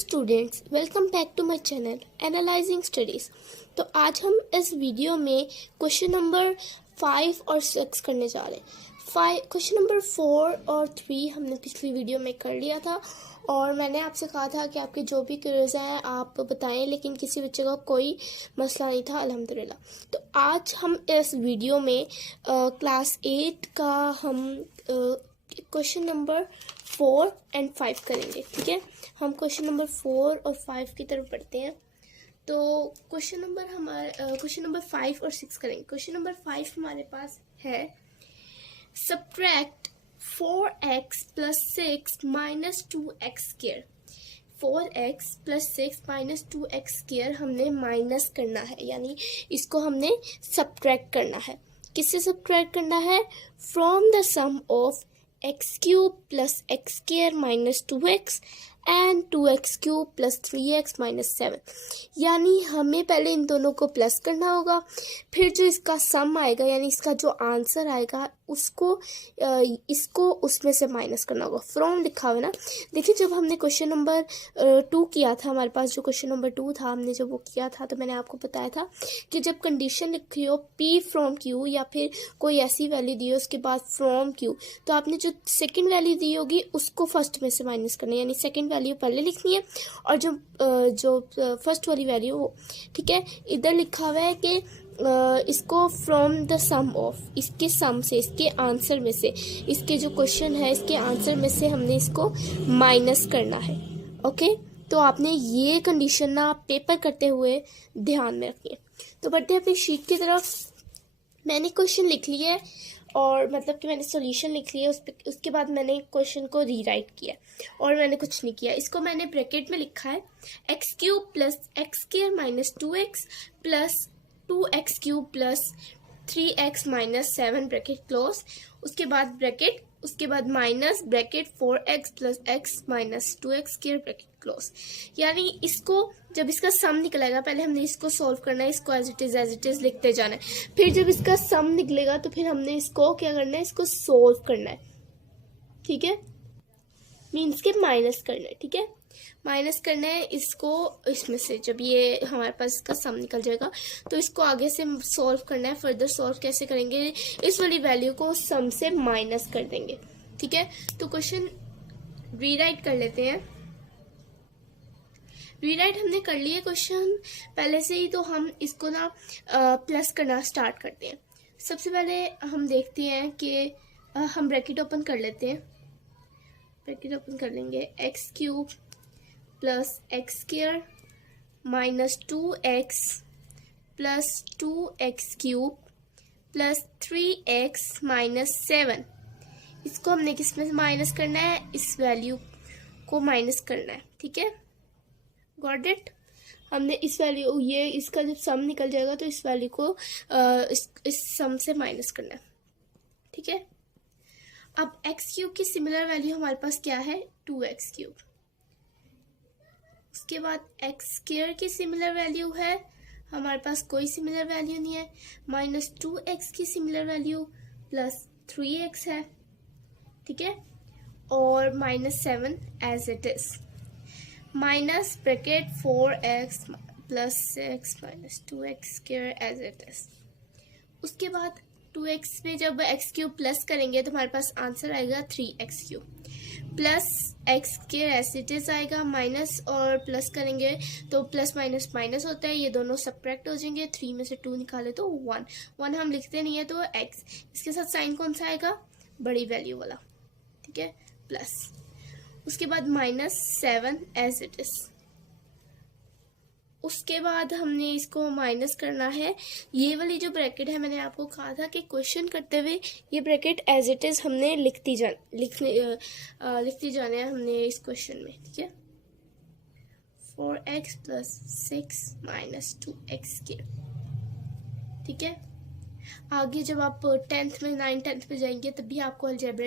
Students, welcome back to my channel analysing studies. तो आज हम इस वीडियो में क्वेश्चन नंबर 5 और 6 करने जा रहे हैं। क्वेश्चन नंबर 4 और 3 हमने पिछली वीडियो में कर लिया था और मैंने आपसे कहा था कि आपके जो भी क्वेरीज हैं आप बताएं, लेकिन किसी बच्चे का कोई मसला नहीं था अल्हम्दुलिल्लाह। तो आज हम इस वीडियो में क्लास 8 का हम क्वेश्चन नंबर 4 एंड 5 करेंगे। ठीक है, हम क्वेश्चन नंबर 4 और 5 की तरफ बढ़ते हैं। तो क्वेश्चन नंबर 5 और 6 करेंगे। क्वेश्चन नंबर 5 हमारे पास है subtract 4x plus 6 minus 2x square. 4x plus 6 minus 2x square हमने माइनस करना है, यानी इसको हमने सब्ट्रैक्ट करना है। किससे सब्ट्रैक्ट करना है? From the sum of x cube plus x square minus 2x and 2x cube plus 3x minus 7। यानी हमें पहले इन दोनों को प्लस करना होगा, फिर जो इसका सम आएगा यानी इसका जो आंसर आएगा इसको उसमें से माइनस करना होगा। फ्रॉम लिखा हुआ है ना, देखिए जब हमने क्वेश्चन नंबर 2 किया था, हमारे पास जो क्वेश्चन नंबर 2 था हमने जब वो किया था तो मैंने आपको बताया था कि जब कंडीशन लिखी हो P फ्रॉम Q या फिर कोई ऐसी वैल्यू दी हो उसके बाद फ्रॉम Q, तो आपने जो सेकेंड वैल्यू दी होगी उसको फर्स्ट में से माइनस करना है, यानी सेकेंड वैल्यू पहले लिखनी है और जो फर्स्ट वाली वैल्यू हो। ठीक है, इधर लिखा हुआ है कि इसको फ्रॉम द सम ऑफ, इसके सम से, इसके आंसर में से, इसके जो क्वेश्चन है इसके आंसर में से हमने इसको माइनस करना है। ओके, तो आपने ये कंडीशन ना पेपर करते हुए ध्यान में रखिए। तो बढ़ते हैं अपनी शीट की तरफ। मैंने क्वेश्चन लिख लिया है और मतलब कि मैंने सॉल्यूशन लिख लिया, उसके बाद मैंने क्वेश्चन को रीराइट किया और मैंने कुछ नहीं किया। इसको मैंने ब्रैकेट में लिखा है x cube plus x square minus 2x plus 2x cube plus 3x minus 7 bracket close, उसके बाद ब्रैकेट, उसके बाद minus bracket 4x plus x minus 2x square bracket close. यानी इसको जब इसका सम निकलेगा पहले हमने इसको सॉल्व करना है, इसको एज इट इज लिखते जाना है। फिर जब इसका सम निकलेगा तो फिर हमने इसको क्या करना है, इसको सॉल्व करना है। ठीक है, मीन्स के माइनस करना है। ठीक है, माइनस करना है इसको इसमें से। जब ये हमारे पास इसका सम निकल जाएगा तो इसको आगे से सॉल्व करना है। फर्दर सॉल्व कैसे करेंगे, इस वाली वैल्यू को सम से माइनस कर देंगे। ठीक है, तो क्वेश्चन रीराइट कर लेते हैं। रीराइट हमने कर लिया क्वेश्चन पहले से ही, तो हम इसको ना प्लस करना स्टार्ट करते हैं। सबसे पहले हम देखते हैं कि हम ब्रैकेट ओपन कर लेते हैं। ब्रैकेट ओपन कर लेंगे, x cube plus x square minus 2x plus 2x cube plus 3x minus 7। इसको हमने किस में से माइनस करना है, इस वैल्यू को माइनस करना है। ठीक है, गॉट इट। हमने इस वैल्यू, ये इसका जब सम निकल जाएगा तो इस वैल्यू को इस सम से माइनस करना है। ठीक है, अब x क्यूब की सिमिलर वैल्यू हमारे पास क्या है, 2x क्यूब। उसके बाद x स्क्वायर की सिमिलर वैल्यू है, हमारे पास कोई सिमिलर वैल्यू नहीं है। माइनस 2x की सिमिलर वैल्यू प्लस 3x है। ठीक है, और minus 7 as it is, minus bracket 4x plus 6 minus 2x square as it is. उसके बाद 2x में जब x क्यूब प्लस करेंगे तो हमारे पास आंसर आएगा 3x cube plus x square as it is आएगा। माइनस और प्लस करेंगे तो प्लस माइनस माइनस होता है, ये दोनों सब्ट्रैक्ट हो जाएंगे। 3 में से 2 निकाले तो 1 हम लिखते नहीं है तो x, इसके साथ साइन कौन सा आएगा, बड़ी वैल्यू वाला। ठीक है, प्लस, उसके बाद माइनस 7 एज इट इज। उसके बाद हमने इसको माइनस करना है। ये वाली जो ब्रैकेट है, मैंने आपको कहा था कि क्वेश्चन करते हुए ये ब्रैकेट एज इट इज हमने लिखती जाना है हमने इस क्वेश्चन में। ठीक है, 4x plus 6 minus 2x square. ठीक है, आगे जब आप 10th में 9th में जाएंगे तब भी आपको अलजेब्रा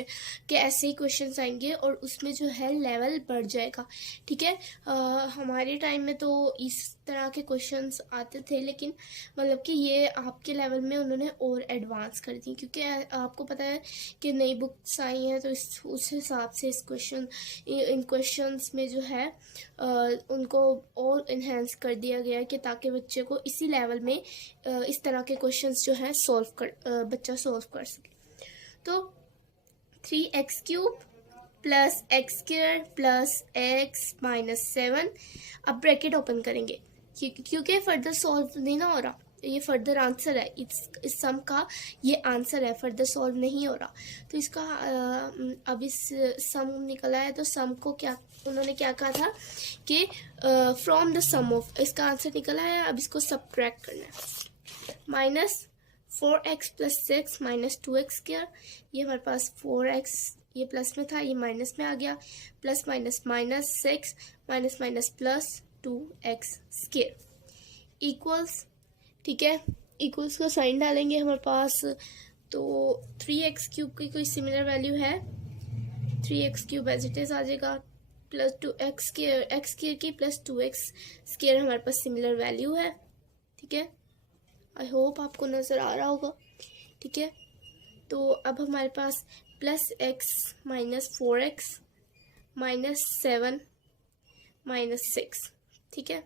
के ऐसे ही क्वेश्चंस आएंगे और उसमें जो है लेवल बढ़ जाएगा। ठीक है, हमारे टाइम में तो इस तरह के क्वेश्चंस आते थे, लेकिन मतलब कि ये आपके लेवल में उन्होंने और एडवांस कर दी, क्योंकि आपको पता है कि नई बुक्स आई हैं, तो उस हिसाब से इन क्वेश्चंस में जो है उनको और इन्हेंस कर दिया गया है कि ताकि बच्चे को इसी लेवल में इस तरह के क्वेश्चंस जो है बच्चा सॉल्व कर सके। तो 3x³ plus x² plus x minus 7, अब ब्रैकेट ओपन करेंगे क्योंकि फर्दर सॉल्व नहीं ना हो रहा, ये फर्दर आंसर है, इस सम का ये आंसर है, फर्दर सॉल्व नहीं हो रहा। तो इसका अब इस सम निकला है, तो सम को क्या उन्होंने क्या कहा था कि फ्रॉम द सम ऑफ, इसका आंसर निकला है, अब इसको सब्ट्रैक्ट करना है। Minus 4x plus 6 minus 2x², ये हमारे पास 4x ये प्लस में था, ये माइनस में आ गया, plus minus minus 6 minus minus plus 2x² equals, ठीक है, इक्वल्स का साइन डालेंगे हमारे पास, तो 3x³ की कोई सिमिलर वैल्यू है, 3x³ एज इट इज आ जाएगा, प्लस 2x² की प्लस 2x² हमारे पास सिमिलर वैल्यू है, ठीक है। आई होप आपको नज़र आ रहा होगा, ठीक है। तो अब हमारे पास plus x minus 4x minus 7 minus 6, ठीक है।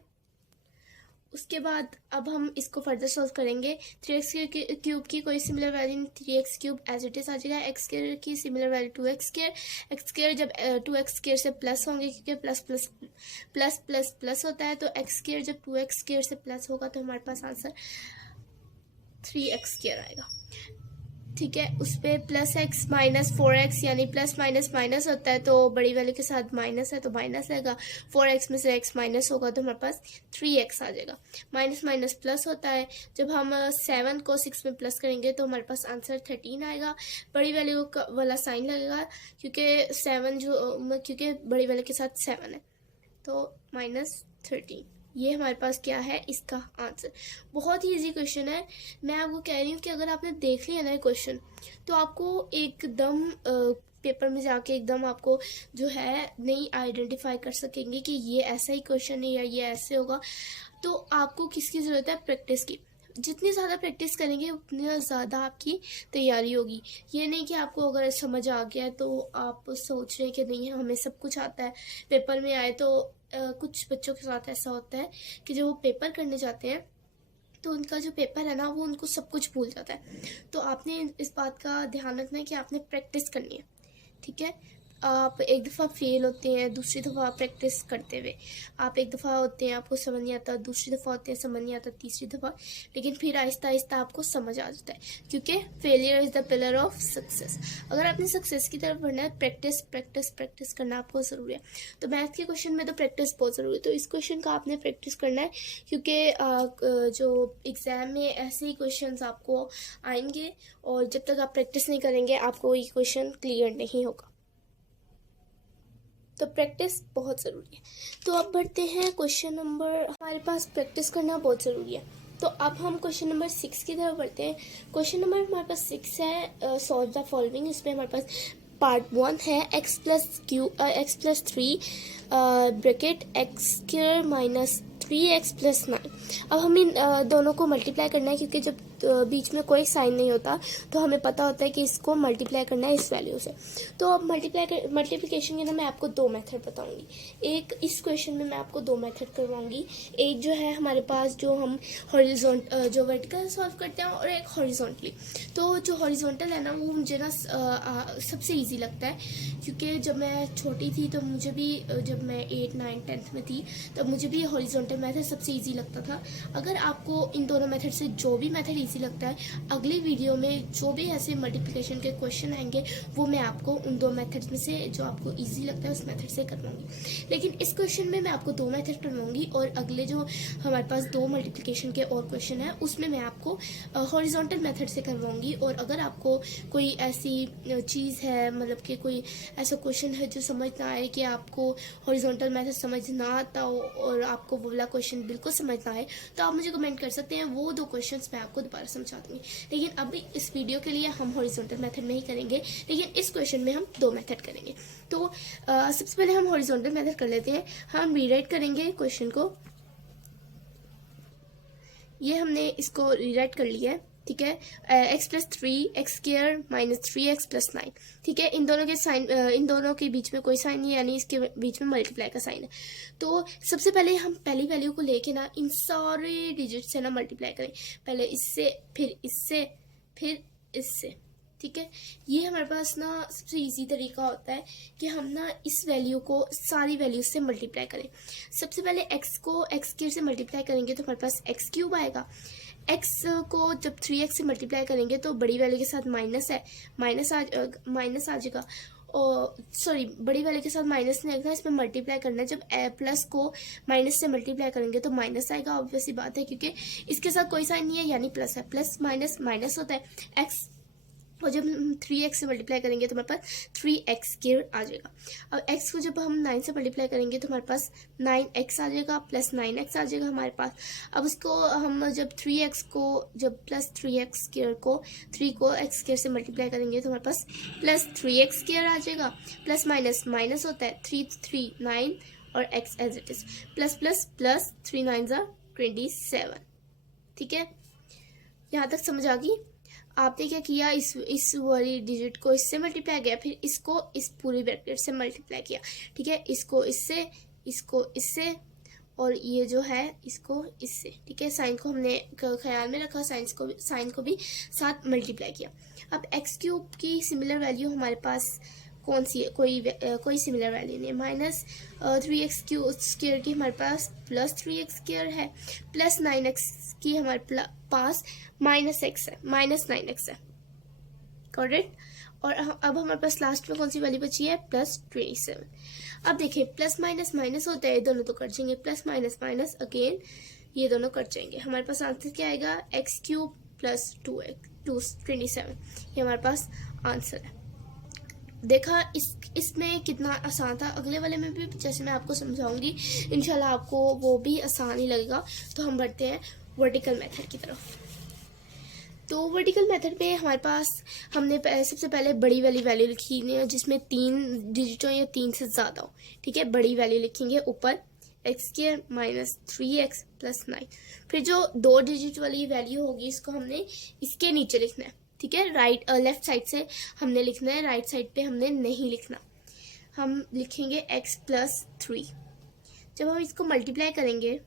उसके बाद अब हम इसको फर्दर सॉल्व करेंगे। 3x³ की कोई similar value, 3x³ as it is आ जाएगा, x² की सिमिलर वैल्यू 2x², x² जब 2x² से प्लस होंगे, क्योंकि plus plus plus plus plus होता है, तो x² जब 2x² से प्लस होगा तो हमारे पास आंसर 3x² आएगा, ठीक है। उस पर प्लस x माइनस 4x, यानी प्लस माइनस माइनस होता है, तो बड़ी वैल्यू के साथ माइनस है तो माइनस आएगा, 4x में से x माइनस होगा तो हमारे पास 3x आ जाएगा। माइनस माइनस प्लस होता है, जब हम 7 को 6 में प्लस करेंगे तो हमारे पास आंसर 13 आएगा, बड़ी वैल्यू वाला साइन लगेगा, क्योंकि बड़ी वैल्यू के साथ 7 है, तो माइनस 13, ये हमारे पास क्या है इसका आंसर। बहुत ही इजी क्वेश्चन है, मैं आपको कह रही हूँ कि अगर आपने देख लिया ना क्वेश्चन, तो आपको एकदम पेपर में जाके एकदम आपको जो है नहीं आइडेंटिफाई कर सकेंगे कि ये ऐसा ही क्वेश्चन है या ये ऐसे होगा। तो आपको किसकी ज़रूरत है? प्रैक्टिस की। जितनी ज़्यादा प्रैक्टिस करेंगे उतनी ज़्यादा आपकी तैयारी होगी। ये नहीं कि आपको अगर समझ आ गया तो आप सोच रहे हैं कि नहीं हमें सब कुछ आता है, पेपर में आए तो कुछ बच्चों के साथ ऐसा होता है कि जब वो पेपर करने जाते हैं तो उनका जो पेपर है ना वो उनको सब कुछ भूल जाता है। तो आपने इस बात का ध्यान रखना है कि आपने प्रैक्टिस करनी है, ठीक है। आप एक दफ़ा फेल होते हैं, दूसरी दफ़ा प्रैक्टिस करते हुए आप एक दफ़ा होते हैं आपको समझ नहीं आता, दूसरी दफ़ा होते हैं समझ नहीं आता, तीसरी दफ़ा, लेकिन फिर आहिस्ता आहिस्ता आपको समझ आ जाता है, क्योंकि failure is the pillar of success. अगर आपने सक्सेस की तरफ बढ़ना है, प्रैक्टिस प्रैक्टिस प्रैक्टिस करना आपको ज़रूरी है। तो मैथ के क्वेश्चन में तो प्रैक्टिस बहुत ज़रूरी है, तो इस क्वेश्चन का आपने प्रैक्टिस करना है, क्योंकि जो एग्ज़ाम में ऐसे ही क्वेश्चन आपको आएंगे और जब तक आप प्रैक्टिस नहीं करेंगे आपको ये क्वेश्चन क्लियर नहीं होगा। तो प्रैक्टिस बहुत ज़रूरी है। तो अब बढ़ते हैं क्वेश्चन नंबर, हमारे पास प्रैक्टिस करना बहुत ज़रूरी है। तो अब हम क्वेश्चन नंबर 6 की तरफ बढ़ते हैं। क्वेश्चन नंबर हमारे पास 6 है, सॉल्व द फॉलोइंग। इसमें हमारे पास पार्ट 1 है x plus 3 bracket x² minus 3x plus 9। अब हमें दोनों को मल्टीप्लाई करना है, क्योंकि जब बीच में कोई साइन नहीं होता तो हमें पता होता है कि इसको मल्टीप्लाई करना है इस वैल्यू से। तो अब मल्टीप्लिकेशन के ना मैं आपको 2 मेथड बताऊंगी। एक इस क्वेश्चन में मैं आपको 2 मेथड करवाऊंगी। एक जो है हमारे पास जो हम जो वर्टिकल सॉल्व करते हैं, और एक हॉरिजॉन्टली। तो जो हॉरिजॉन्टल है ना वो मुझे ना सबसे ईजी लगता है, क्योंकि जब मैं छोटी थी तो मुझे भी, जब मैं 8, 9, 10th में थी तब मुझे भी हॉरिजॉन्टल मेथड सबसे ईजी लगता था। अगर आपको इन दोनों मेथड से जो भी मेथड ईजी लगता है, अगली वीडियो में जो भी ऐसे मल्टीप्लिकेशन के क्वेश्चन आएंगे वो मैं आपको उन 2 मेथड्स में से जो आपको इजी लगता है उस मेथड से करवाऊंगी। लेकिन इस क्वेश्चन में मैं आपको 2 मेथड करवाऊंगी, और अगले जो हमारे पास 2 मल्टीप्लिकेशन के और क्वेश्चन है उसमें मैं आपको हॉरिजॉन्टल मेथड से करवाऊंगी। और अगर आपको कोई ऐसी चीज़ है, मतलब कि कोई ऐसा क्वेश्चन है जो समझ ना आए, कि आपको हॉरिजॉन्टल मेथड समझ ना आता हो और आपको वो वाला क्वेश्चन बिल्कुल समझ ना आए, तो आप मुझे कमेंट कर सकते हैं, वो 2 क्वेश्चंस मैं आपको दोबारा समझा दूंगी। लेकिन अभी इस वीडियो के लिए हम हॉरिजॉन्टल मेथड नहीं करेंगे, लेकिन इस क्वेश्चन में हम 2 मेथड करेंगे। तो सबसे पहले हम हॉरिजॉन्टल मेथड कर लेते हैं। हम रीराइट करेंगे क्वेश्चन को। ये हमने इसको रीराइट कर लिया है, ठीक है। x plus 3x² minus 3x plus 9, ठीक है। इन दोनों के साइन, इन दोनों के बीच में कोई साइन नहीं है, यानी इसके बीच में मल्टीप्लाई का साइन है। तो सबसे पहले हम पहली वैल्यू को लेके ना इन सारे डिजिट से ना मल्टीप्लाई करें, पहले इससे, फिर इससे, फिर इससे, ठीक है। ये हमारे पास ना सबसे इजी तरीका होता है कि हम ना इस वैल्यू को सारी वैल्यूज से मल्टीप्लाई करें। सबसे पहले x को x² से मल्टीप्लाई करेंगे तो हमारे पास x³ आएगा। x को जब 3x से मल्टीप्लाई करेंगे तो बड़ी वैल्यू के साथ माइनस है, माइनस आ जाएगा। और सॉरी, बड़ी वैल्यू के साथ माइनस नहीं आएगा, इसमें मल्टीप्लाई करना है। जब प्लस को माइनस से मल्टीप्लाई करेंगे तो माइनस आएगा, ऑब्वियस सी बात है, क्योंकि इसके साथ कोई साइन नहीं है, यानी प्लस है। प्लस माइनस माइनस होता है। x और जब हम 3x से मल्टीप्लाई करेंगे तो हमारे पास 3x² आ जाएगा। अब x को जब हम 9 से मल्टीप्लाई करेंगे तो हमारे पास 9x आ जाएगा, प्लस 9x आ जाएगा हमारे पास। अब उसको हम जब 3x को, जब प्लस 3x² को 3 को x² से मल्टीप्लाई करेंगे तो हमारे पास प्लस 3x² आ जाएगा। प्लस माइनस माइनस होता है, 3 9 और x as it is, plus plus plus 3 9 27, ठीक है। यहाँ तक समझ आ गई? आपने क्या किया, इस वाली डिजिट को इससे मल्टीप्लाई किया, फिर इसको इस पूरी ब्रैकेट से मल्टीप्लाई किया, ठीक है। इसको इससे और ये जो है इसको इससे, ठीक है। साइन को हमने ख्याल में रखा, साइन को भी साथ मल्टीप्लाई किया। अब x³ की सिमिलर वैल्यू हमारे पास कौन सी है? कोई सिमिलर वैल्यू नहीं है। माइनस 3x² की हमारे पास प्लस 3x² है, प्लस 9x की हमारे पास माइनस x है, माइनस 9x है, करेक्ट। और अब हमारे पास लास्ट में कौन सी वैल्यू बची है? प्लस 27। अब देखिए, प्लस माइनस माइनस होता है, दोनों तो कट जाएंगे, प्लस माइनस माइनस अगेन ये दोनों कट जाएंगे। हमारे पास आंसर क्या आएगा? x³ प्लस 27, ये हमारे पास आंसर है। देखा इसमें कितना आसान था। अगले वाले में भी जैसे मैं आपको समझाऊंगी, इंशाल्लाह आपको वो भी आसान ही लगेगा। तो हम बढ़ते हैं वर्टिकल मेथड की तरफ। तो वर्टिकल मेथड में हमारे पास हमने सबसे पहले बड़ी वाली वैल्यू लिखी है, जिसमें 3 डिजिट हो या 3 से ज़्यादा हो, ठीक है। बड़ी वैल्यू लिखेंगे ऊपर, x² माइनस 3x प्लस 9। फिर जो 2 डिजिट वाली वैल्यू होगी इसको हमने इसके नीचे लिखना है, ठीक है। लेफ्ट साइड से हमने लिखना है, राइट साइड पे हमने नहीं लिखना। हम लिखेंगे x प्लस 3। जब हम इसको मल्टीप्लाई करेंगे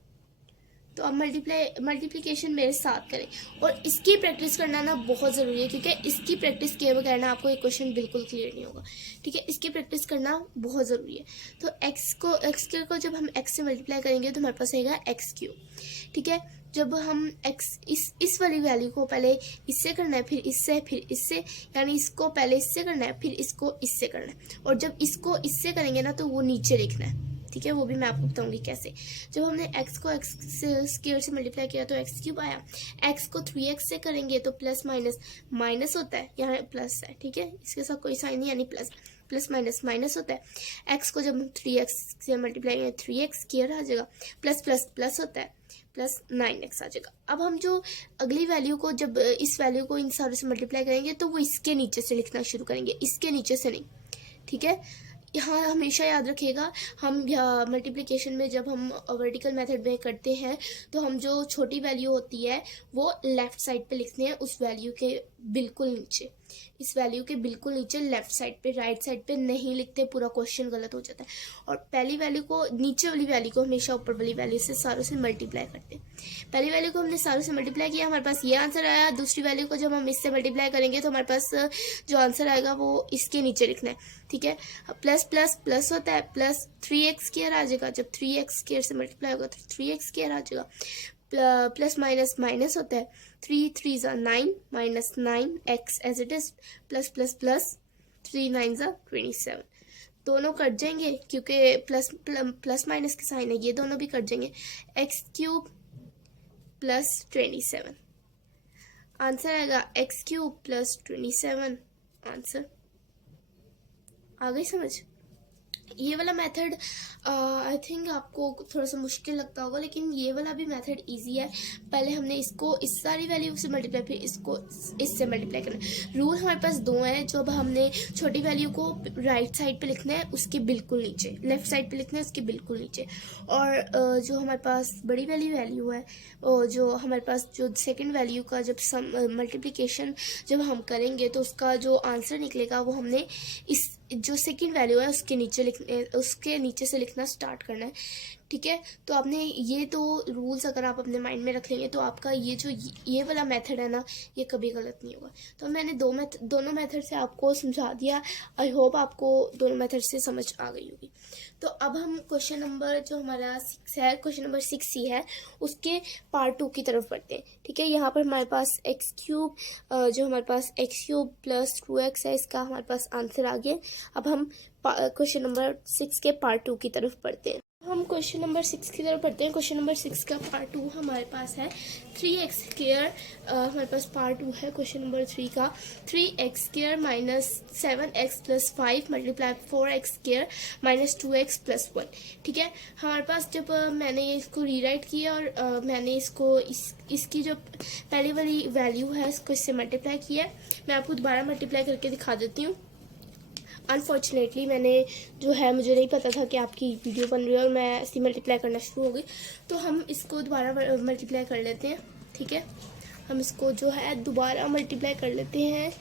तो अब मल्टीप्लिकेशन मेरे साथ करें, और इसकी प्रैक्टिस करना ना बहुत ज़रूरी है, क्योंकि इसकी प्रैक्टिस किए बगैर ना आपको एक क्वेश्चन बिल्कुल क्लियर नहीं होगा, ठीक है। इसकी प्रैक्टिस करना बहुत ज़रूरी है। तो x² को जब हम x से मल्टीप्लाई करेंगे तो हमारे पास आएगा x³, ठीक है। जब हम इस वाली वैल्यू को पहले इससे करना है, फिर इससे, यानी इसको पहले इससे करना है, फिर इसको इससे करना है, और जब इसको इससे करेंगे ना तो वो नीचे लिखना है, ठीक है। वो भी मैं आपको बताऊंगी कैसे। जब हमने x को x² से मल्टीप्लाई किया तो x³ आया। x को 3x से करेंगे तो प्लस माइनस माइनस होता है, यहाँ प्लस है, ठीक है। इसके साथ कोई साइन नहीं, यानी प्लस माइनस माइनस होता है। x को जब हम 3x से मल्टीप्लाई करेंगे 3x² आ जाएगा, प्लस प्लस प्लस होता है, प्लस 9x आ जाएगा। अब हम जो अगली वैल्यू को, जब इस वैल्यू को इन सारों से मल्टीप्लाई करेंगे तो वो इसके नीचे से लिखना शुरू करेंगे, इसके नीचे से नहीं, ठीक है। यहाँ हमेशा याद रखिएगा, हम मल्टीप्लिकेशन में जब हम वर्टिकल मेथड में करते हैं तो हम जो छोटी वैल्यू होती है वो लेफ़्ट साइड पे लिखते हैं, उस वैल्यू के बिल्कुल नीचे, इस वैल्यू के बिल्कुल नीचे लेफ़्ट साइड पे, राइट साइड पे नहीं लिखते, पूरा क्वेश्चन गलत हो जाता है। और पहली वैल्यू को, नीचे वाली वैल्यू को हमेशा ऊपर वाली वैल्यू से सारों से मल्टीप्लाई करते हैं। पहली वैल्यू को हमने सारों से मल्टीप्लाई किया, हमारे पास ये आंसर आया। दूसरी वैल्यू को जब हम इससे मल्टीप्लाई करेंगे तो हमारे पास जो आंसर आएगा वो इसके नीचे लिखना है, ठीक है। प्लस प्लस प्लस होता है, प्लस 3x² आ जाएगा। जब 3x² से मल्टीप्लाई होगा तो 3x² आ जाएगा। प्लस माइनस माइनस होता है, 3 3 9 minus 9x as it is, plus plus plus 3 9 27। दोनों कट जाएंगे क्योंकि प्लस माइनस के साइन है, ये दोनों भी कट जाएंगे। x³ प्लस 27 आंसर आएगा, x³ प्लस 27 आंसर। आ गई समझ? ये वाला मेथड आई थिंक आपको थोड़ा सा मुश्किल लगता होगा, लेकिन ये वाला भी मेथड इजी है। पहले हमने इसको इस सारी वैल्यू से मल्टीप्लाई, फिर इसको इससे मल्टीप्लाई करना है। रूल हमारे पास दो हैं। जो अब हमने छोटी वैल्यू को राइट साइड पे लिखना है उसके बिल्कुल नीचे, लेफ्ट साइड पे लिखना है उसके बिल्कुल नीचे, और जो हमारे पास बड़ी वैल्यू है, जो हमारे पास जो सेकेंड वैल्यू का जब मल्टीप्लिकेशन जब हम करेंगे तो उसका जो आंसर निकलेगा वो हमने इस जो सेकंड वैल्यू है उसके नीचे से लिखना स्टार्ट करना है। ठीक है, तो आपने ये दो रूल्स अगर आप अपने माइंड में रख लेंगे तो आपका ये वाला मेथड है ना, ये कभी गलत नहीं होगा। तो मैंने दोनों मेथड से आपको समझा दिया। आई होप आपको दोनों मेथड से समझ आ गई होगी। तो अब हम क्वेश्चन नंबर जो हमारा 6 है, क्वेश्चन नंबर 6 ही है, उसके पार्ट 2 की तरफ बढ़ते हैं। ठीक है, यहाँ पर हमारे पास एक्स क्यूब जो हमारे पास एक्स क्यूब प्लस 2x है, इसका हमारे पास आंसर आ गया। अब हम क्वेश्चन नंबर 6 के पार्ट 2 की तरफ बढ़ते हैं। हम क्वेश्चन नंबर 6 की तरफ पढ़ते हैं। क्वेश्चन नंबर 6 का पार्ट 2 हमारे पास है 3x स्क्वायर। हमारे पास पार्ट 2 है क्वेश्चन नंबर 3 का। 3x square minus 7x plus 5 multiply 4x square minus 2x plus 1। ठीक है, हमारे पास जब मैंने इसको रीराइट किया और मैंने इसको इसकी जो पहली वाली वैल्यू है इसको इससे मल्टीप्लाई किया है। मैं आपको दोबारा मल्टीप्लाई करके दिखा देती हूँ। अनफॉर्चुनेटली मैंने जो है, मुझे नहीं पता था कि आपकी वीडियो बन रही है और मैं ऐसी मल्टीप्लाई करना शुरू हो गई। तो हम इसको दोबारा मल्टीप्लाई कर लेते हैं। ठीक है, हम इसको जो है दोबारा मल्टीप्लाई कर लेते हैं।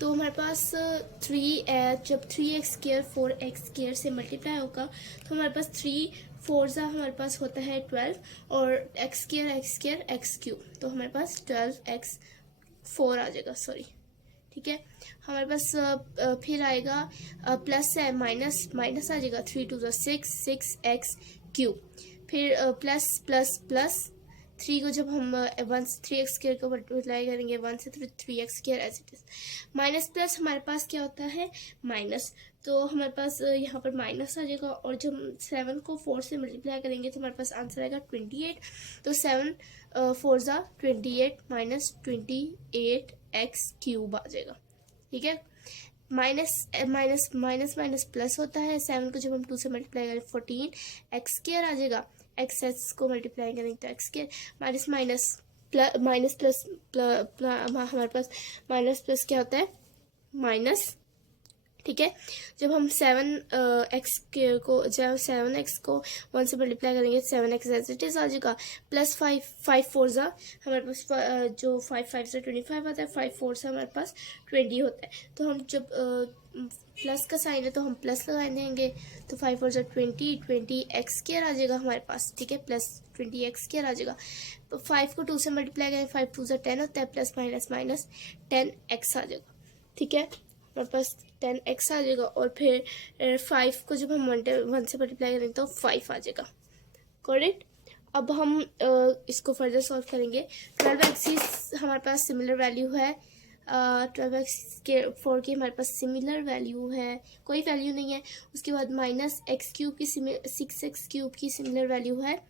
तो हमारे पास जब 3x स्क्वायर 4x स्क्वायर से मल्टीप्लाई होगा तो हमारे पास 3 4 हमारे पास होता है 12 और x स्क्वायर x क्यूब, तो हमारे पास 12x 4 आ जाएगा, सॉरी। ठीक है, हमारे पास फिर आएगा प्लस है माइनस आ जाएगा 3 2 6 6x क्यूब, फिर प्लस प्लस प्लस 3 को जब हम 3x स्क्वायर को मल्टीप्लाई करेंगे 1 से, 3x square as it is. Minus plus हमारे पास क्या होता है माइनस, तो हमारे पास यहाँ पर माइनस आ जाएगा। और जब 7 को 4 से मल्टीप्लाई करेंगे तो हमारे पास आंसर आएगा 28। तो 7 4 28 माइनस 28x क्यूब आ जाएगा। ठीक है, minus minus minus minus plus होता है। 7 को जब हम 2 से मल्टीप्लाई करें 14x स्क्वायर आ जाएगा। x को मल्टीप्लाई करेंगे तो x square minus minus plus हमारे पास माइनस प्लस क्या होता है माइनस। ठीक है, जब हम 7x को 1 से मल्टीप्लाई करेंगे 7x एज इट इज आ जाएगा। प्लस 5 4 हमारे पास जो 5 से 25 आता है, 5 4 हमारे पास 20 होता है। तो हम जब प्लस का साइन है तो हम प्लस लगा देंगे, तो 5 4 20x स्क्वायर आ जाएगा हमारे पास। ठीक है, प्लस 20x स्क्वायर आ जाएगा। 5 को 2 से मल्टीप्लाई करेंगे 5 2 10 होता है, प्लस माइनस माइनस 10x आ जाएगा। ठीक है, हमारे पास 10x आ जाएगा। और फिर 5 को जब हम 1 से मल्टीप्लाई करेंगे तो 5 आ जाएगा। करेक्ट। अब हम इसको फर्दर सॉल्व करेंगे। 12x हमारे पास सिमिलर वैल्यू है, 12x के 4 की हमारे पास सिमिलर वैल्यू है, कोई वैल्यू नहीं है। उसके बाद माइनस x क्यूब की 6x क्यूब की सिमिलर वैल्यू है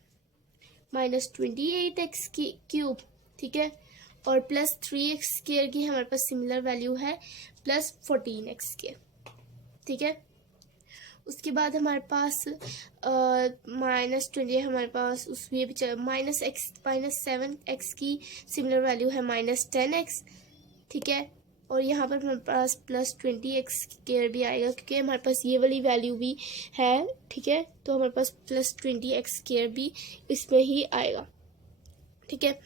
माइनस 28x क्यूब। ठीक है, और प्लस 3x स्क्वायर की हमारे पास सिमिलर वैल्यू है प्लस 14x स्क्वायर। ठीक है, उसके बाद हमारे पास माइनस 20 हमारे पास उसमें भी माइनस 7x की सिमिलर वैल्यू है माइनस 10x। ठीक है, और यहाँ पर हमारे पास प्लस 20x स्क्वायर भी आएगा क्योंकि हमारे पास ये वाली वैल्यू भी है। ठीक है, तो हमारे पास प्लस 20x स्क्वायर भी इसमें ही आएगा। ठीक है,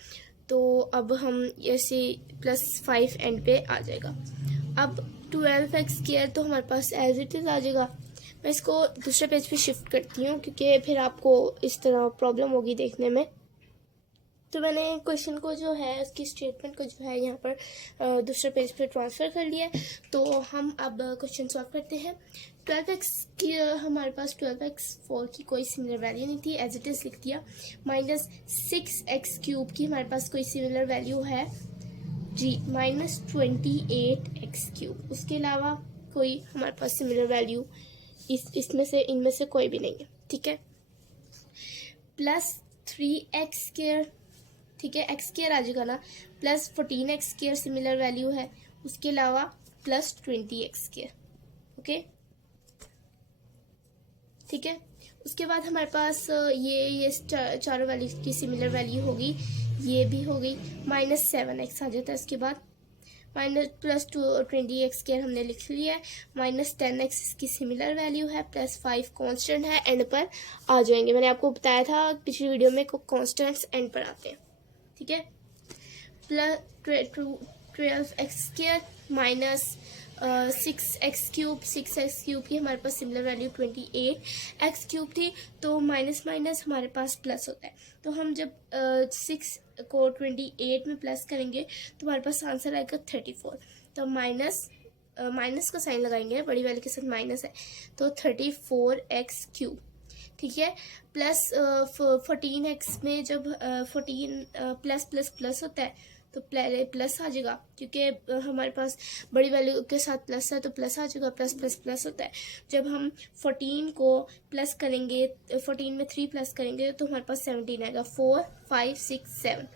तो अब हम ऐसे प्लस 5 एंड पे आ जाएगा। अब 12x स्क्वायर तो हमारे पास एज इट इज आ जाएगा। मैं इसको दूसरे पेज पे शिफ्ट करती हूँ क्योंकि फिर आपको इस तरह प्रॉब्लम होगी देखने में। तो मैंने क्वेश्चन को जो है उसकी स्टेटमेंट को जो है यहाँ पर दूसरे पेज पे ट्रांसफ़र कर लिया है। तो हम अब क्वेश्चन सॉल्व करते हैं। 12x की हमारे पास 12x 4 की कोई सिमिलर वैल्यू नहीं थी, एज इट इज़ लिख दिया। माइनस 6x क्यूब की हमारे पास कोई सिमिलर वैल्यू है जी माइनस 28x क्यूब। उसके अलावा कोई हमारे पास सिमिलर वैल्यू इनमें से कोई भी नहीं है। ठीक है, प्लस 3x स्क्वायर। ठीक है, x स्क्वायर आ जाएगा ना, plus 14x square similar value है। उसके अलावा प्लस 20x स्क्वायर। ओके, ठीक है। उसके बाद हमारे पास ये चारों वैल्यू की सिमिलर वैल्यू होगी, ये भी होगी। -7x आ जाता है। उसके बाद -+20x² हमने लिख लिया है। -10x इसकी सिमिलर वैल्यू है, +5 कांस्टेंट है, एंड पर आ जाएंगे। मैंने आपको बताया था पिछली वीडियो में कांस्टेंट्स एंड पर आते हैं, ठीक है। +12x² -6x³ 6x³ की हमारे पास सिमिलर वैल्यू 28x³ थी, तो माइनस माइनस हमारे पास प्लस होता है। तो हम जब 6 को 28 में प्लस करेंगे तो हमारे पास आंसर आएगा 34। तो माइनस का साइन लगाएंगे, बड़ी वैल्यू के साथ माइनस है, तो 34x³, ठीक है। प्लस 14x में जब 14 प्लस प्लस प्लस होता है तो प्लस आ जाएगा, क्योंकि हमारे पास बड़ी वैल्यू के साथ प्लस है तो प्लस आ जाएगा। प्लस प्लस प्लस होता है। जब हम 14 को प्लस करेंगे, 14 में 3 प्लस करेंगे तो हमारे पास 17 आएगा। 4 5 6 7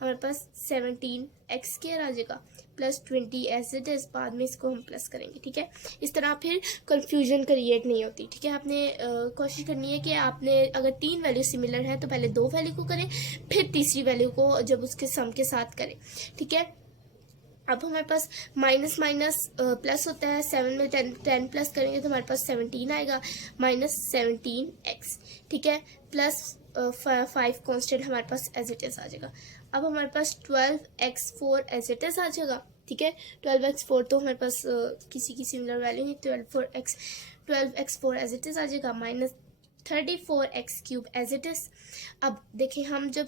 हमारे पास 17x² आ जाएगा, +20 एज इट इज। बाद में इसको हम प्लस करेंगे, ठीक है। इस तरह फिर कंफ्यूजन क्रिएट नहीं होती, ठीक है। आपने कोशिश करनी है कि आपने अगर 3 वैल्यू सिमिलर है तो पहले 2 वैल्यू को करें, फिर तीसरी वैल्यू को जब उसके सम के साथ करें, ठीक है। अब हमारे पास माइनस माइनस प्लस होता है। 7 में 10 प्लस करेंगे तो हमारे पास 17 आएगा, -17x, ठीक है। प्लस 5 कांस्टेंट हमारे पास एज इट इज आ जाएगा। अब हमारे पास 12x4 एज इट इज आ जाएगा, ठीक है। 12x4 तो हमारे पास किसी की सिमिलर वैल्यू नहीं, 12x4 एज इट इज आ जाएगा, -34x³ एज इट इज। अब देखिए हम जब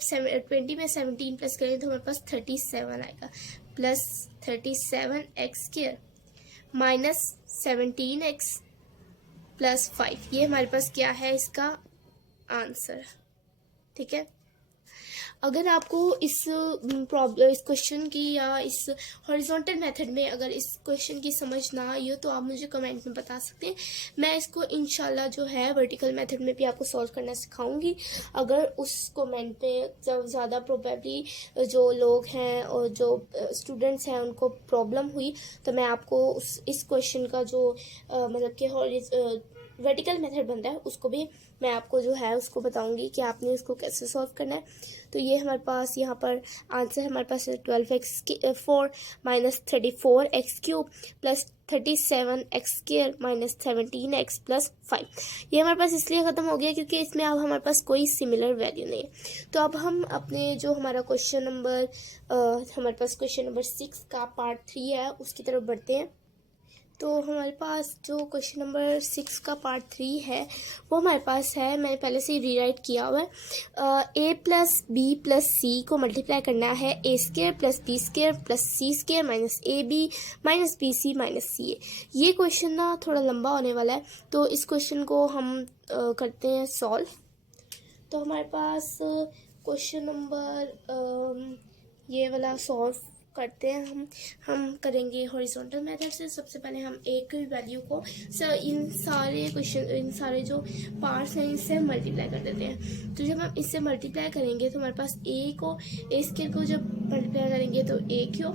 20 में 17 प्लस करेंगे तो हमारे पास 37 आएगा, +37x² -17x +5। ये हमारे पास क्या है, इसका आंसर, ठीक है। अगर आपको इस क्वेश्चन की या इस हॉरिजॉन्टल मेथड में अगर इस क्वेश्चन की समझ ना आई हो तो आप मुझे कमेंट में बता सकते हैं। मैं इसको इंशाल्लाह जो है वर्टिकल मेथड में भी आपको सॉल्व करना सिखाऊंगी। अगर उस कमेंट में जब ज़्यादा प्रोबेबली जो लोग हैं और जो स्टूडेंट्स हैं उनको प्रॉब्लम हुई तो मैं आपको इस क्वेश्चन का जो मतलब कि वर्टिकल मेथड बनता है उसको भी मैं आपको जो है उसको बताऊंगी कि आपने उसको कैसे सॉल्व करना है। तो ये हमारे पास यहाँ पर आंसर हमारे पास 12x4 -34x³ +37x² -17x +5। ये हमारे पास इसलिए ख़त्म हो गया क्योंकि इसमें अब हमारे पास कोई सिमिलर वैल्यू नहीं है। तो अब हम अपने जो हमारा हमारे पास क्वेश्चन नंबर 6 का पार्ट 3 है उसकी तरफ बढ़ते हैं। तो हमारे पास जो क्वेश्चन नंबर 6 का पार्ट 3 है वो हमारे पास है, मैंने पहले से ही रीराइट किया हुआ है। a + b + c को मल्टीप्लाई करना है a² + b² + c² -ab -bc -ca। ये क्वेश्चन ना थोड़ा लंबा होने वाला है, तो इस क्वेश्चन को हम करते हैं सॉल्व। तो हमारे पास क्वेश्चन नंबर ये वाला सॉल्व करते हैं। हम करेंगे हॉरिजॉन्टल मेथड से। सबसे पहले हम एक वैल्यू को इन सारे जो पार्ट्स हैं इनसे मल्टीप्लाई कर देते हैं। तो जब हम इससे मल्टीप्लाई करेंगे तो हमारे पास a² को जब मल्टीप्लाई करेंगे तो a³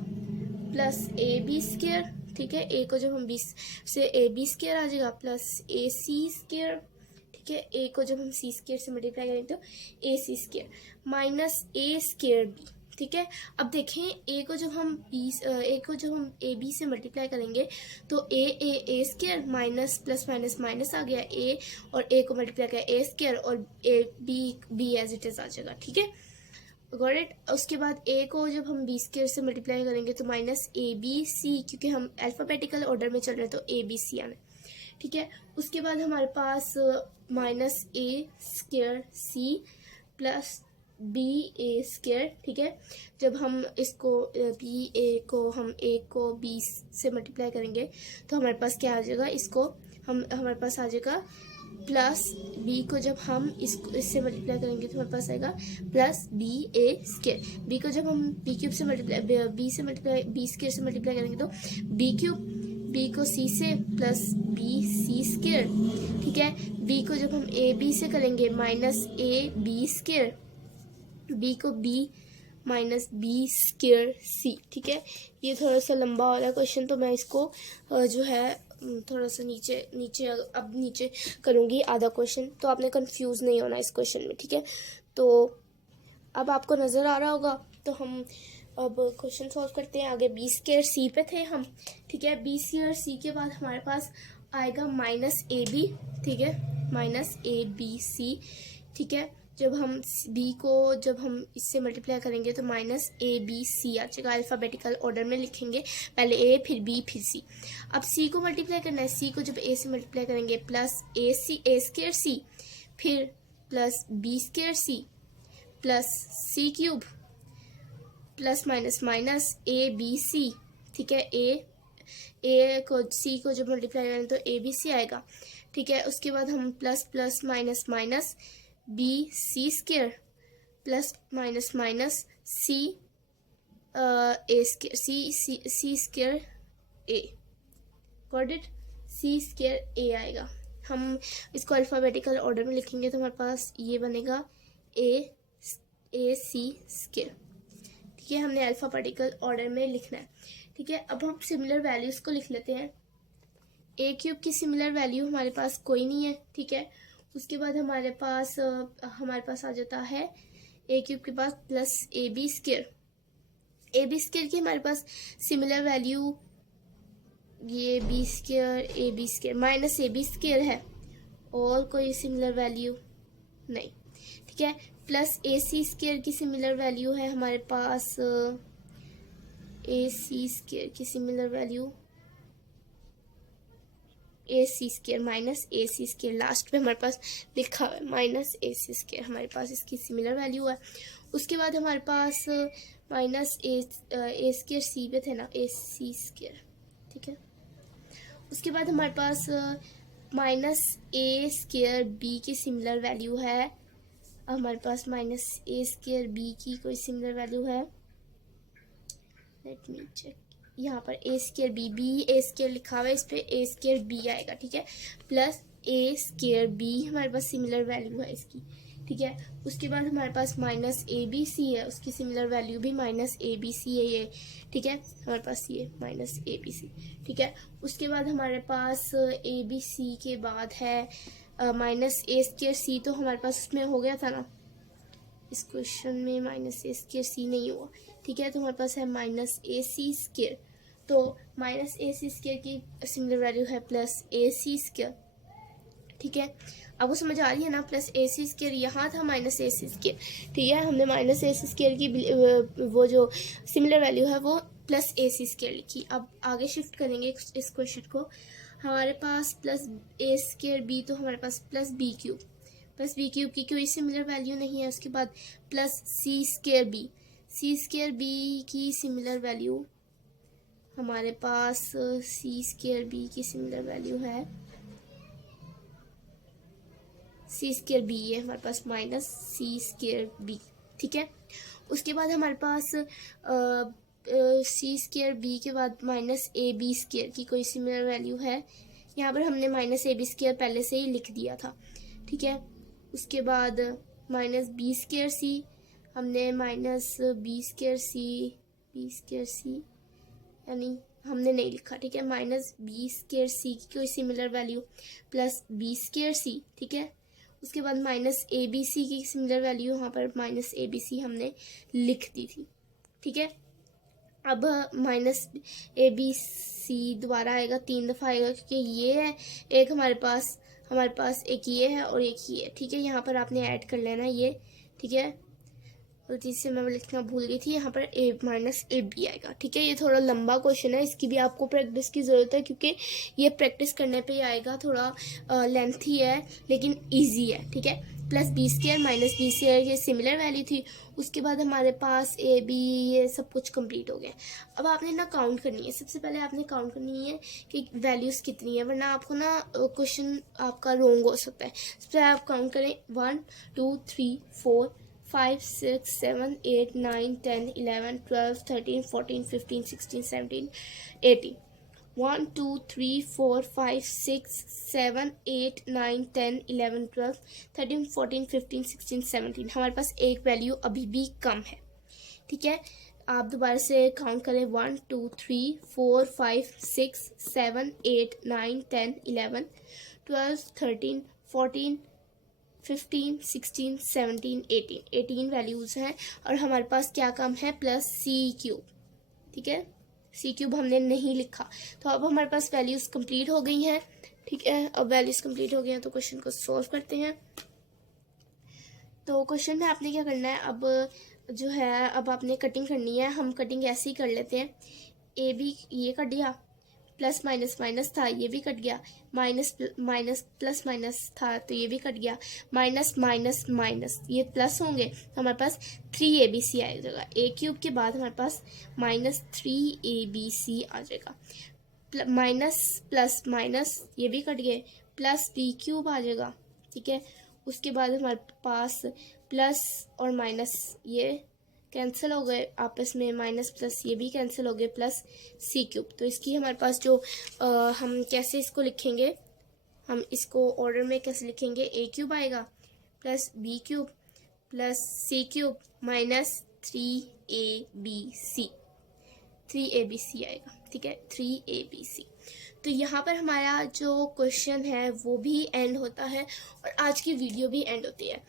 + ab², ठीक है। a को जब हम 20 से ab² आ जाएगा +ac², ठीक है। a को जब हम c² से मल्टीप्लाई करेंगे तो ac² -a²b, ठीक है। अब देखें a को जब हम ab से मल्टीप्लाई करेंगे तो a² minus plus minus minus आ गया, a और a को मल्टीप्लाई किया a² और b एज इट इज आ जाएगा, ठीक है। Got it. उसके बाद a को जब हम b² से मल्टीप्लाई करेंगे तो -abc, क्योंकि हम अल्फाबेटिकल ऑर्डर में चल रहे हैं तो abc आना, ठीक है। उसके बाद हमारे पास -a² प्लस ba², ठीक है। जब हम इसको a को b से मल्टीप्लाई करेंगे तो हमारे पास क्या आ जाएगा, हमारे पास आ जाएगा प्लस b को जब हम इससे मल्टीप्लाई करेंगे तो हमारे पास आएगा +ba²। b को जब हम b² से मल्टीप्लाई b² से मल्टीप्लाई करेंगे तो b³, b को c से +bc², ठीक है। b को जब हम ab से करेंगे -ab², b को b minus B square C. ठीक है, ये थोड़ा सा लंबा वाला क्वेश्चन, तो मैं इसको जो है थोड़ा सा नीचे करूँगी आधा क्वेश्चन, तो आपने कंफ्यूज नहीं होना इस क्वेश्चन में। ठीक है, तो अब आपको नज़र आ रहा होगा, तो हम अब क्वेश्चन सॉल्व करते हैं आगे। बी स्क्वायर सी पे थे हम। ठीक है, बी स्क्वायर सी के बाद हमारे पास आएगा माइनस ए बी। ठीक है, माइनस ए बी सी। ठीक है, जब हम इससे मल्टीप्लाई करेंगे तो माइनस ए बी सी आ जाएगा। अल्फ़ाबेटिकल ऑर्डर में लिखेंगे, पहले ए फिर बी फिर सी। अब सी को मल्टीप्लाई करना है, सी को जब ए से मल्टीप्लाई करेंगे प्लस ए स्क्वायर सी, फिर plus B square C plus C cube plus minus minus A B C. ठीक है, ए को सी को जब मल्टीप्लाई करें तो ए बी सी आएगा। ठीक है, उसके बाद हम plus plus minus minus B C square plus minus minus C A square C square A, got it, C square A आएगा। हम इसको अल्फ़ाबेटिकल ऑर्डर में लिखेंगे तो हमारे पास ये बनेगा ए सी स्क्वायर। ठीक है, हमने अल्फ़ाबेटिकल ऑर्डर में लिखना है। ठीक है, अब हम सिमिलर वैल्यूज़ को लिख लेते हैं। ए क्यूब की सिमिलर वैल्यू हमारे पास कोई नहीं है। ठीक है, उसके बाद हमारे पास आ जाता है ए क्यूब के पास प्लस ए बी स्क्वायर की हमारे पास सिमिलर वैल्यू ये B square minus A B square है, और कोई सिमिलर वैल्यू नहीं। ठीक है, प्लस ए सी स्क्वायर की सिमिलर वैल्यू है हमारे पास, ए सी स्क्वायर की similar value A C square minus A C square, last पे हमारे पास लिखा हुआ है माइनस ए सी स्क्वायर, हमारे पास इसकी सिमिलर वैल्यू है। उसके बाद हमारे पास माइनस ए स्क्वायर सी पे थे ना, ए सी स्क्वायर। ठीक है, उसके बाद हमारे पास माइनस ए स्क्वायर बी की सिमिलर वैल्यू है। हमारे पास माइनस ए स्क्वायर बी की कोई सिमिलर वैल्यू है, लेट मी चेक। यहाँ पर ए स्क्वायर बी ए स्क्वायर लिखा हुआ है, इस पे ए स्क्वायर बी आएगा। ठीक है, प्लस ए स्क्वायर बी हमारे पास सिमिलर वैल्यू है इसकी। ठीक है, उसके बाद हमारे पास माइनस ए बी सी है, उसकी सिमिलर वैल्यू भी माइनस ए बी सी है ये। ठीक है, हमारे पास ये माइनस ए बी सी। ठीक है, उसके बाद हमारे पास ए बी सी के बाद है माइनस ए स्क्वायर सी, तो हमारे पास उसमें हो गया था ना, इस क्वेश्चन में माइनस ए स्क्वायर सी नहीं हुआ। ठीक है, तो हमारे पास है माइनस ए सी स्क्वायर, तो माइनस ए सी स्क्वायर की सिमिलर वैल्यू है प्लस ए सी स्क्वायर। ठीक है, आपको समझ आ रही है ना, प्लस ए सी स्क्वायर यहाँ था माइनस ए सी स्क्वायर। ठीक है, हमने माइनस ए सी स्क्वायर की वो जो सिमिलर वैल्यू है वो प्लस ए सी स्क्वायर लिखी। अब आगे शिफ्ट करेंगे इस क्वेश्चन को, हमारे पास प्लस ए स्क्वायर बी, तो हमारे पास प्लस बी क्यूब की कोई सिमिलर वैल्यू नहीं है। उसके बाद प्लस सी स्क्वायर बी की सिमिलर वैल्यू हमारे पास सी स्क्वायर बी की सिमिलर वैल्यू है, सी स्क्वायर बी है हमारे पास माइनस सी स्क्वायर बी। ठीक है, उसके बाद हमारे पास सी स्क्वायर बी के बाद माइनस ए बी स्क्वायर की कोई सिमिलर वैल्यू है। यहाँ पर हमने माइनस ए बी स्क्वायर पहले से ही लिख दिया था। ठीक है, उसके बाद माइनस बी स्क्वायर सी, हमने माइनस बी स्क्वायर सी यानी हमने नहीं लिखा। ठीक है, माइनस बी स्क्वायर सी की कोई similar value plus B square C. ठीक है, उसके बाद माइनस ए बी सी की सिमिलर वैल्यू यहाँ पर माइनस ए बी सी हमने लिख दी थी। ठीक है, अब माइनस ए बी सी दोबारा आएगा, 3 दफ़ा आएगा, क्योंकि ये है एक हमारे पास एक ये है और एक ये है। ठीक है, यहाँ पर आपने ऐड कर लेना ये। ठीक है, गलती से मैं लिखना भूल गई थी, यहाँ पर ए माइनस ए बी आएगा। ठीक है, ये थोड़ा लंबा क्वेश्चन है, इसकी भी आपको प्रैक्टिस की ज़रूरत है, क्योंकि ये प्रैक्टिस करने पे ही आएगा, थोड़ा लेंथी है लेकिन इजी है। ठीक है, plus B square minus B square ये सिमिलर वैल्यू थी। उसके बाद हमारे पास ए बी ये सब कुछ कंप्लीट हो गया। अब आपने ना काउंट करनी है, सबसे पहले आपने काउंट करनी है कि वैल्यूज़ कितनी है, वरना आपको ना क्वेश्चन आपका रॉन्ग हो सकता है। सबसे पहले आप काउंट करें 1 2 3 4 5 6 7 8 9 10 11 12 13 14 15 16 17 18 1 2 3 4 5 6 7 8 9 10 11 12 13 14 15 16 17 हमारे पास एक वैल्यू अभी भी कम है। ठीक है, आप दोबारा से काउंट करें 1 2 3 4 5 6 7 8 9 10 11 12 13 14 15 16 17 18 वैल्यूज़ हैं और हमारे पास क्या कम है प्लस सी क्यूब। ठीक है, सी क्यूब हमने नहीं लिखा। तो अब हमारे पास वैल्यूज़ कंप्लीट हो गई हैं। ठीक है, अब वैल्यूज़ कंप्लीट हो गई हैं तो क्वेश्चन को सॉल्व करते हैं। तो क्वेश्चन में आपने क्या करना है, अब जो है अब आपने कटिंग करनी है। हम कटिंग ऐसे ही कर लेते हैं। ए बी ये कट गया, प्लस माइनस माइनस था ये भी कट गया, माइनस माइनस प्लस माइनस था तो ये भी कट गया, माइनस माइनस माइनस ये प्लस होंगे तो हमारे पास 3ABC आ जाएगा। ए क्यूब के बाद हमारे पास माइनस 3ABC आ जाएगा। माइनस प्लस माइनस ये भी कट गए, प्लस बी क्यूब आ जाएगा। ठीक है, उसके बाद हमारे पास प्लस और माइनस ये कैंसिल हो गए आपस में, माइनस प्लस ये भी कैंसिल हो गए, प्लस सी क्यूब। तो इसकी हमारे पास जो हम कैसे इसको लिखेंगे, हम इसको ऑर्डर में कैसे लिखेंगे, ए क्यूब आएगा plus B cube plus C cube minus 3ABC आएगा। ठीक है, 3ABC। तो यहाँ पर हमारा जो क्वेश्चन है वो भी एंड होता है और आज की वीडियो भी एंड होती है।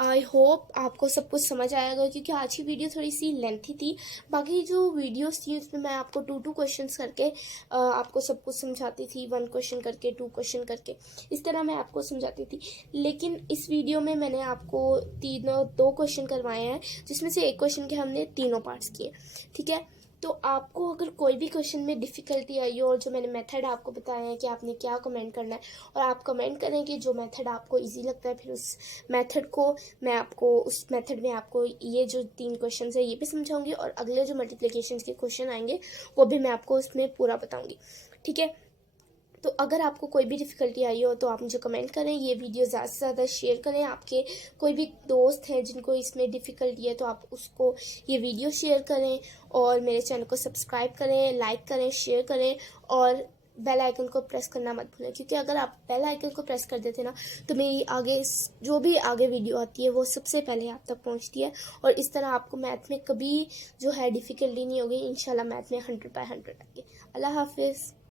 आई होप आपको सब कुछ समझ आएगा क्योंकि आज की वीडियो थोड़ी सी लेंथी थी। बाकी जो वीडियोस थी उसमें मैं आपको 2 क्वेश्चंस करके आपको सब कुछ समझाती थी, 1 क्वेश्चन करके 2 क्वेश्चन करके, इस तरह मैं आपको समझाती थी। लेकिन इस वीडियो में मैंने आपको 2 क्वेश्चन करवाए हैं जिसमें से एक क्वेश्चन के हमने 3 पार्ट्स किए। ठीक है, तो आपको अगर कोई भी क्वेश्चन में डिफ़िकल्टी आई हो और जो मैंने मेथड आपको बताया है कि आपने क्या कमेंट करना है, और आप कमेंट करें कि जो मेथड आपको इजी लगता है, फिर उस मेथड को मैं आपको उस मेथड में आपको ये जो 3 क्वेश्चन है ये भी समझाऊंगी और अगले जो मल्टीप्लिकेशन के क्वेश्चन आएंगे वो भी मैं आपको उसमें पूरा बताऊँगी। ठीक है, तो अगर आपको कोई भी डिफ़िकल्टी आई हो तो आप मुझे कमेंट करें, ये वीडियो ज़्यादा से ज़्यादा शेयर करें। आपके कोई भी दोस्त हैं जिनको इसमें डिफ़िकल्टी है तो आप उसको ये वीडियो शेयर करें और मेरे चैनल को सब्सक्राइब करें, लाइक करें, शेयर करें और बेल आइकन को प्रेस करना मत भूलें, क्योंकि अगर आप बेल आइकन को प्रेस कर देते ना तो मेरी आगे जो भी आगे वीडियो आती है वो सबसे पहले आप तक पहुंचती है और इस तरह आपको मैथ में कभी जो है डिफ़िकल्टी नहीं होगी। इंशाल्लाह मैथ में 100/100 आएगी। अल्लाह हाफिज़।